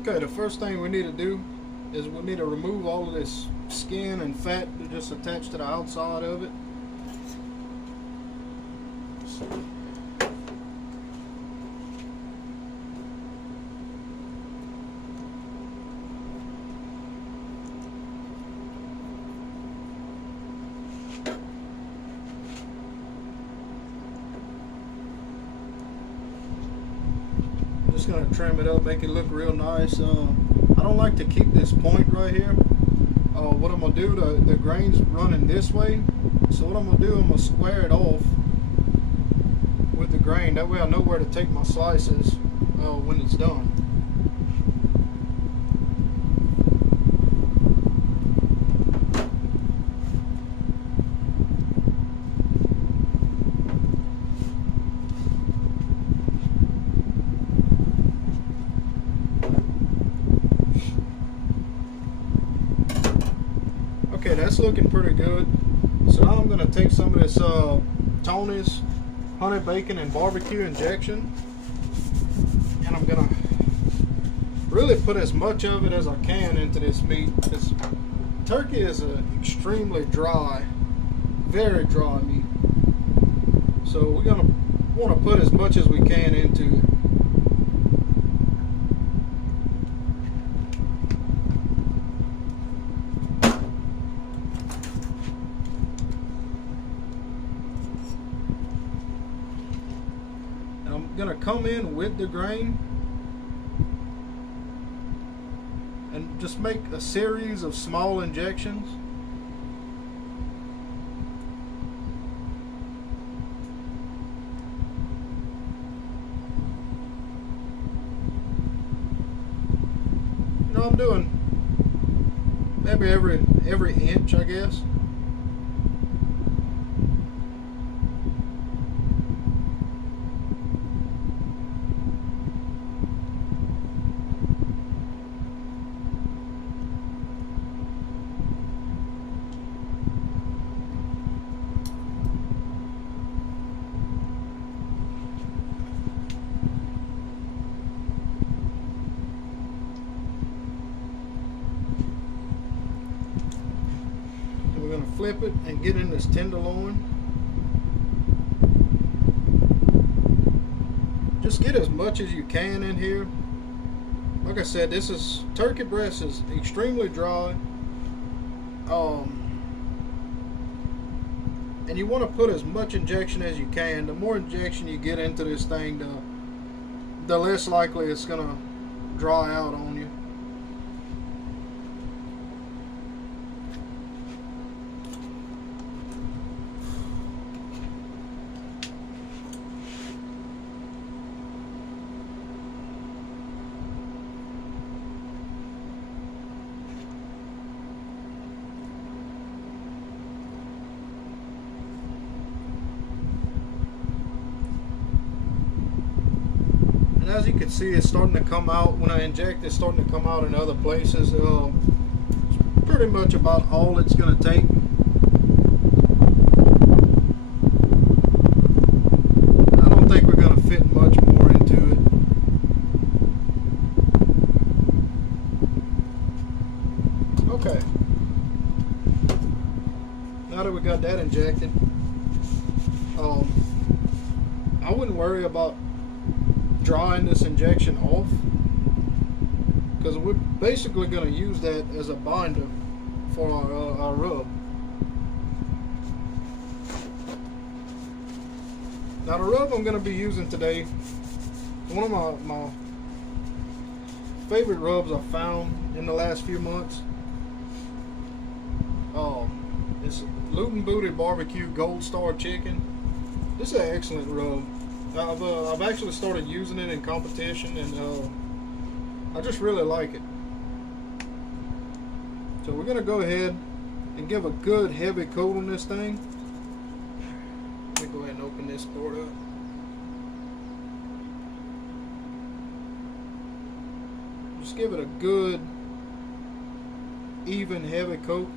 Okay, the first thing we need to do is we need to remove all of this skin and fat that just attached to the outside of it. Just gonna trim it up, make it look real nice. I don't like to keep this point right here. What I'm gonna do, the grain's running this way, so what I'm gonna do, I'm gonna square it off with the grain. That way I know where to take my slices when it's done. Okay, that's looking pretty good. So now I'm going to take some of this Tony's honey bacon and barbecue injection, and I'm going to really put as much of it as I can into this meat. This turkey is an extremely dry, very dry meat. So we're going to want to put as much as we can into it. I'm gonna come in with the grain and just make a series of small injections. You know, I'm doing maybe every inch, I guess. We're going to flip it and get in this tenderloin. Just get as much as you can in here. Like I said, turkey breast is extremely dry. And you want to put as much injection as you can. The more injection you get into this thing, the less likely it's going to dry out on you. As you can see, it's starting to come out. When I inject, it's starting to come out in other places. It's pretty much about all it's going to take. I don't think we're going to fit much more into it. Okay. Now that we got that injected, I wouldn't worry about drying this injection off, because we're basically going to use that as a binder for our rub. Now the rub I'm going to be using today, one of my favorite rubs I've found in the last few months. It's Luton Booty Barbecue Gold Star Chicken. This is an excellent rub. I've actually started using it in competition, and I just really like it. So we're going to go ahead and give a good heavy coat on this thing. Let me go ahead and open this board up. Just give it a good, even, heavy coat.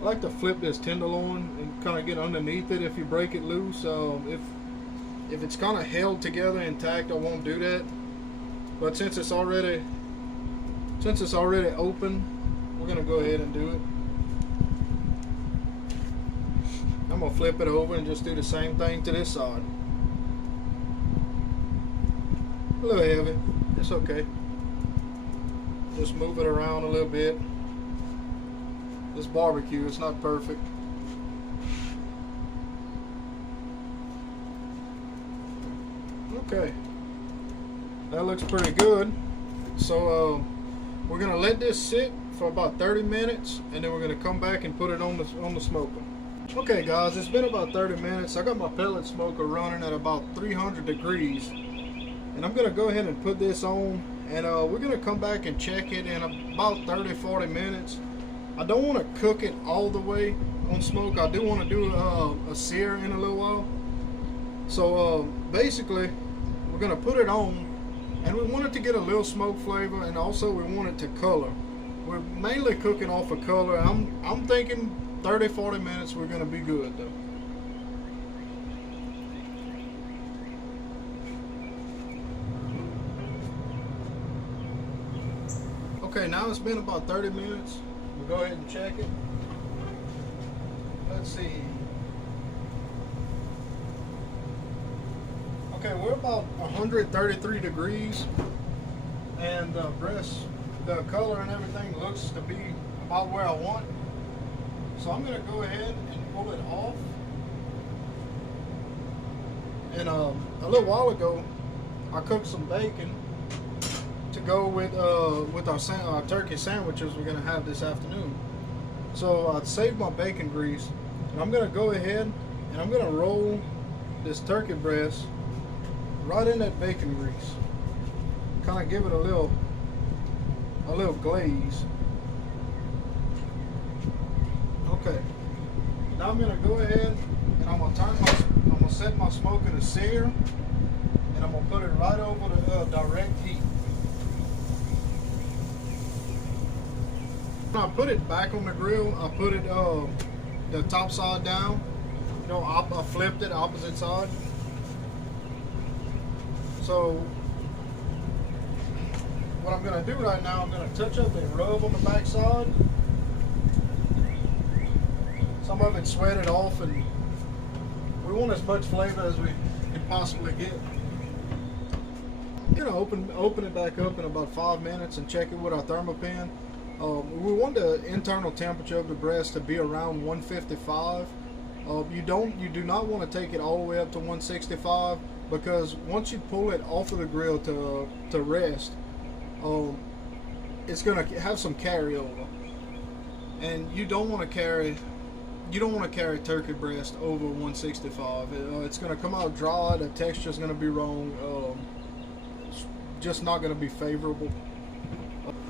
I like to flip this tenderloin and kind of get underneath it if you break it loose. If If it's kind of held together intact, I won't do that. But since it's already open, we're gonna go ahead and do it. I'm gonna flip it over and just do the same thing to this side. A little heavy, it's okay. Just move it around a little bit. This barbecue, it's not perfect. Okay, that looks pretty good. So we're gonna let this sit for about 30 minutes, and then we're gonna come back and put it on the smoker. Okay guys, it's been about 30 minutes. I got my pellet smoker running at about 300 degrees, and I'm gonna go ahead and put this on, and we're gonna come back and check it in about 30-40 minutes. I don't want to cook it all the way on smoke. I do want to do a sear in a little while. So basically, we're gonna put it on, and we want it to get a little smoke flavor, and also we want it to color. We're mainly cooking off of color. I'm thinking 30-40 minutes we're gonna be good though. Okay, now it's been about 30 minutes. We'll go ahead and check it. Let's see. Okay, we're about 133 degrees, and the breast, the color and everything looks to be about where I want. So I'm gonna go ahead and pull it off. And a little while ago, I cooked some bacon to go with our turkey sandwiches we're gonna have this afternoon. So I saved my bacon grease, and I'm gonna go ahead and I'm gonna roll this turkey breast right in that bacon grease. Kind of give it a little glaze. Okay. Now I'm gonna go ahead and I'm gonna set my smoker to sear, and I'm gonna put it right over the direct heat. When I put it back on the grill, I put it the top side down. You know, I flipped it opposite side. So what I'm going to do right now, I'm going to touch up and rub on the back side. Some of it sweated off, and we want as much flavor as we can possibly get. I'm going to open it back up in about 5 minutes and check it with our Thermopan. We want the internal temperature of the breast to be around 155. You do not want to take it all the way up to 165, because once you pull it off of the grill to rest, it's gonna have some carryover, and you don't want to carry turkey breast over 165. It's gonna come out dry. The texture is gonna be wrong. It's just not gonna be favorable.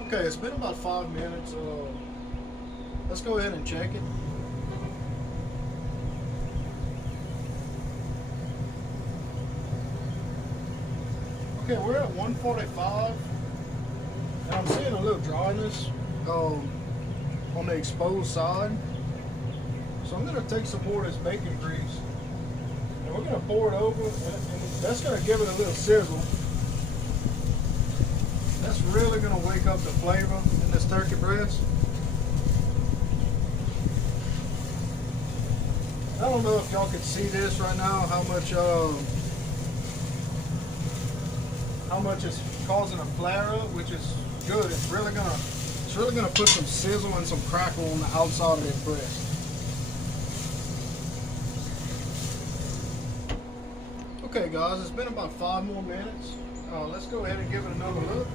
Okay, it's been about 5 minutes. Let's go ahead and check it. Okay, we're at 145, and I'm seeing a little dryness on the exposed side. So I'm going to take some more of this bacon grease, and we're going to pour it over, and that's going to give it a little sizzle. That's really going to wake up the flavor in this turkey breast. I don't know if y'all can see this right now, how much it's causing a flare up, which is good. It's really gonna put some sizzle and some crackle on the outside of that breast. Okay guys, it's been about 5 more minutes. Let's go ahead and give it another look.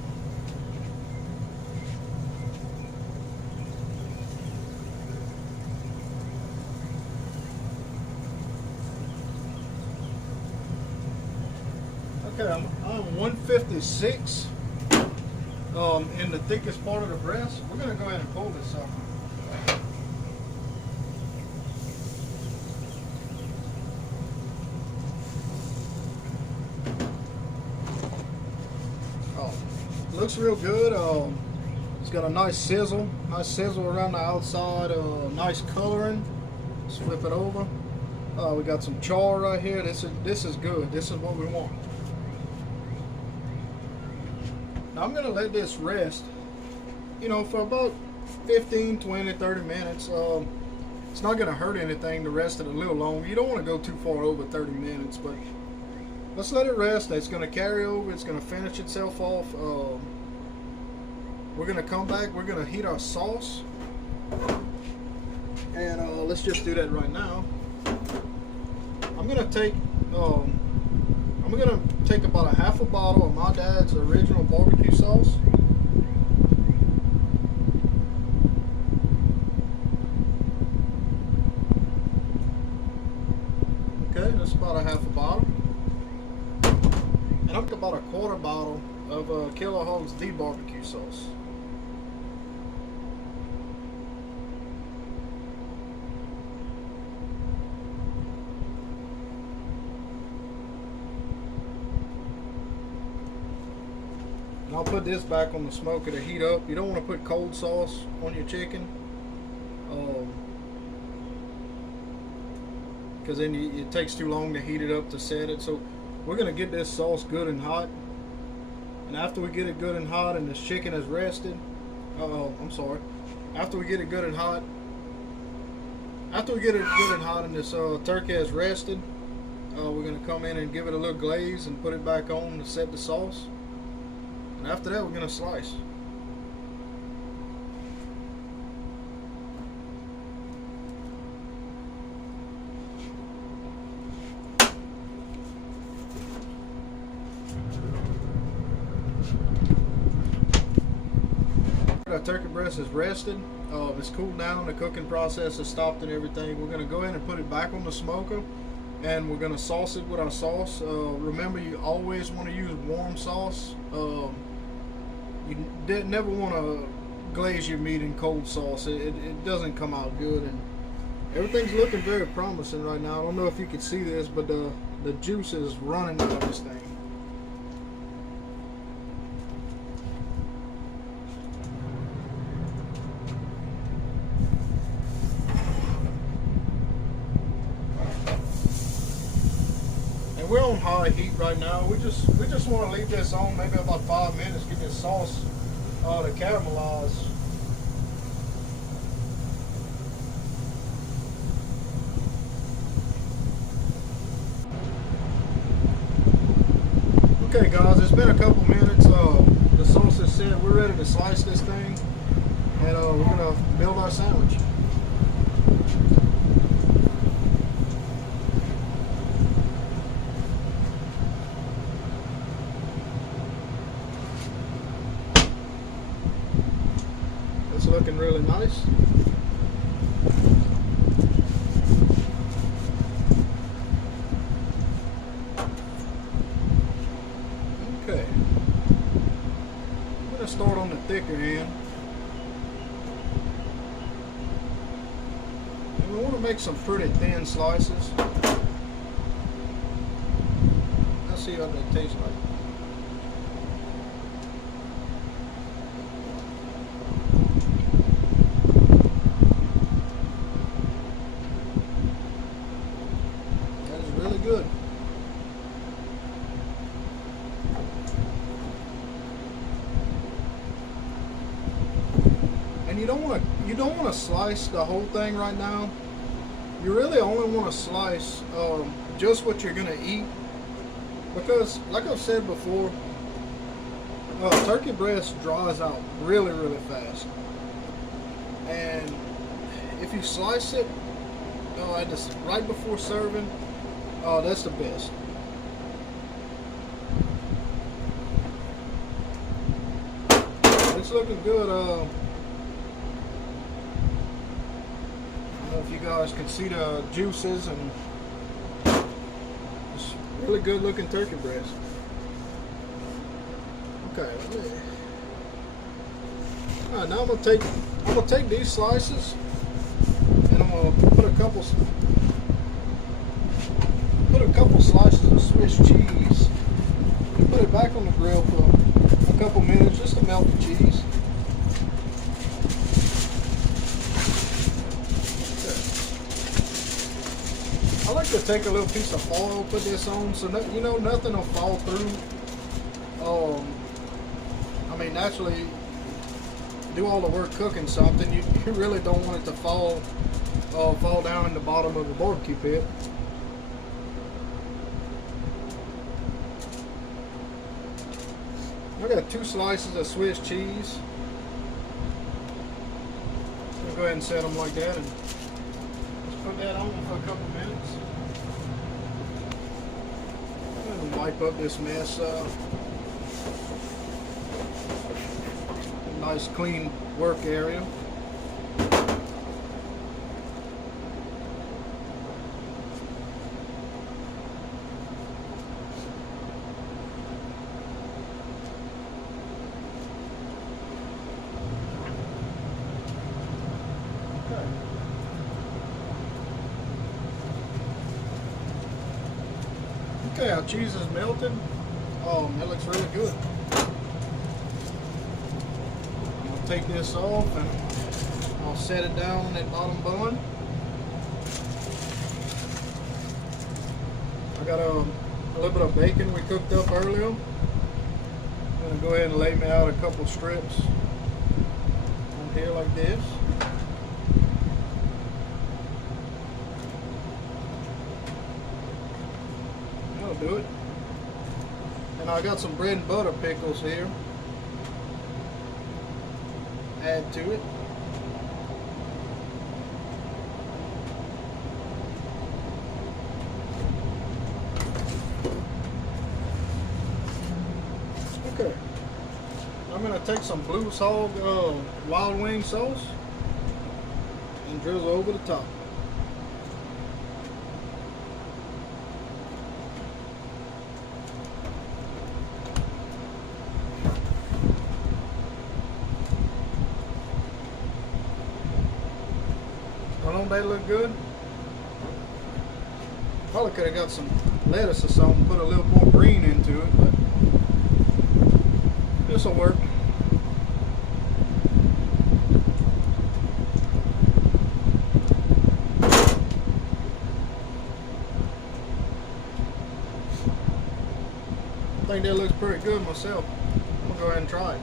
Okay, I'm 156 in the thickest part of the breast. We're going to go ahead and pull this sucker. Looks real good. It's got a nice sizzle around the outside. Nice coloring. Let's flip it over. We got some char right here. This is good. This is what we want. Now I'm gonna let this rest, you know, for about 15, 20, 30 minutes. It's not gonna hurt anything to rest it a little longer. You don't want to go too far over 30 minutes, but let's let it rest. It's gonna carry over. It's gonna finish itself off. We're gonna come back. We're gonna heat our sauce, and let's just do that right now. I'm gonna take about a half a bottle of my dad's original barbecue sauce. Okay, that's about a half a bottle. And I'm about a quarter bottle of Killer Hogs D barbecue sauce. And I'll put this back on the smoker to heat up. You don't want to put cold sauce on your chicken, because then it takes too long to heat it up to set it. So we're going to get this sauce good and hot. And after we get it good and hot and this chicken is rested, after we get it good and hot, and this turkey is rested, we're going to come in and give it a little glaze and put it back on to set the sauce. And after that, we're going to slice. Our turkey breast is rested. It's cooled down. The cooking process has stopped and everything. We're going to go ahead and put it back on the smoker, and we're going to sauce it with our sauce. Remember, you always want to use warm sauce. You never want to glaze your meat in cold sauce. It doesn't come out good, and everything's looking very promising right now. I don't know if you can see this, but the juice is running out of this thing. We're on high heat right now. We just want to leave this on maybe about 5 minutes, get this sauce to caramelize. Okay guys, it's been a couple minutes. The sauce is set. We're ready to slice this thing, and we're gonna build our sandwich. It's looking really nice. Okay. I'm going to start on the thicker end. And we want to make some pretty thin slices. Let's see what that tastes like. Really good. And you don't want to slice the whole thing right now. You really only want to slice just what you're gonna eat, because like I've said before, turkey breast dries out really fast, and if you slice it right before serving, that's the best. It's looking good. I don't know if you guys can see the juices, and it's really good looking turkey breast. Okay. Alright, now I'm gonna take these slices, and I'm gonna put a couple slices of Swiss cheese, and put it back on the grill for a couple minutes just to melt the cheese. Okay. I like to take a little piece of foil, put this on, so no, you know, nothing will fall through. I mean, naturally, do all the work cooking something, you really don't want it to fall down in the bottom of the barbecue pit. I got 2 slices of Swiss cheese. I'll go ahead and set them like that, and just put that on for a couple minutes. And wipe up this mess. Nice clean work area. Okay, our cheese is melted. Oh, that looks really good. I'll take this off and I'll set it down on that bottom bun. I got a little bit of bacon we cooked up earlier. I'm going to go ahead and lay me out a couple strips on here like this. Do it. And I got some bread and butter pickles here. Add to it. Okay. I'm going to take some Blues Hog wild wing sauce and drizzle over the top. Don't they look good? Probably could have got some lettuce or something, put a little more green into it, but this will work. I think that looks pretty good myself. I'm gonna go ahead and try it.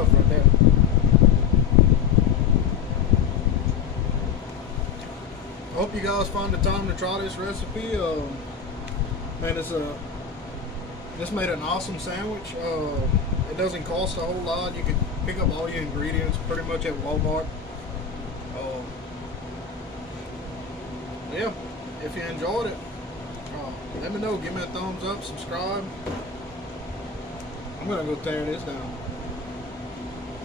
Right there. I hope you guys find the time to try this recipe. Man, this made an awesome sandwich. It doesn't cost a whole lot. You can pick up all your ingredients pretty much at Walmart. Yeah, if you enjoyed it, let me know. Give me a thumbs up, subscribe. I'm gonna go tear this down.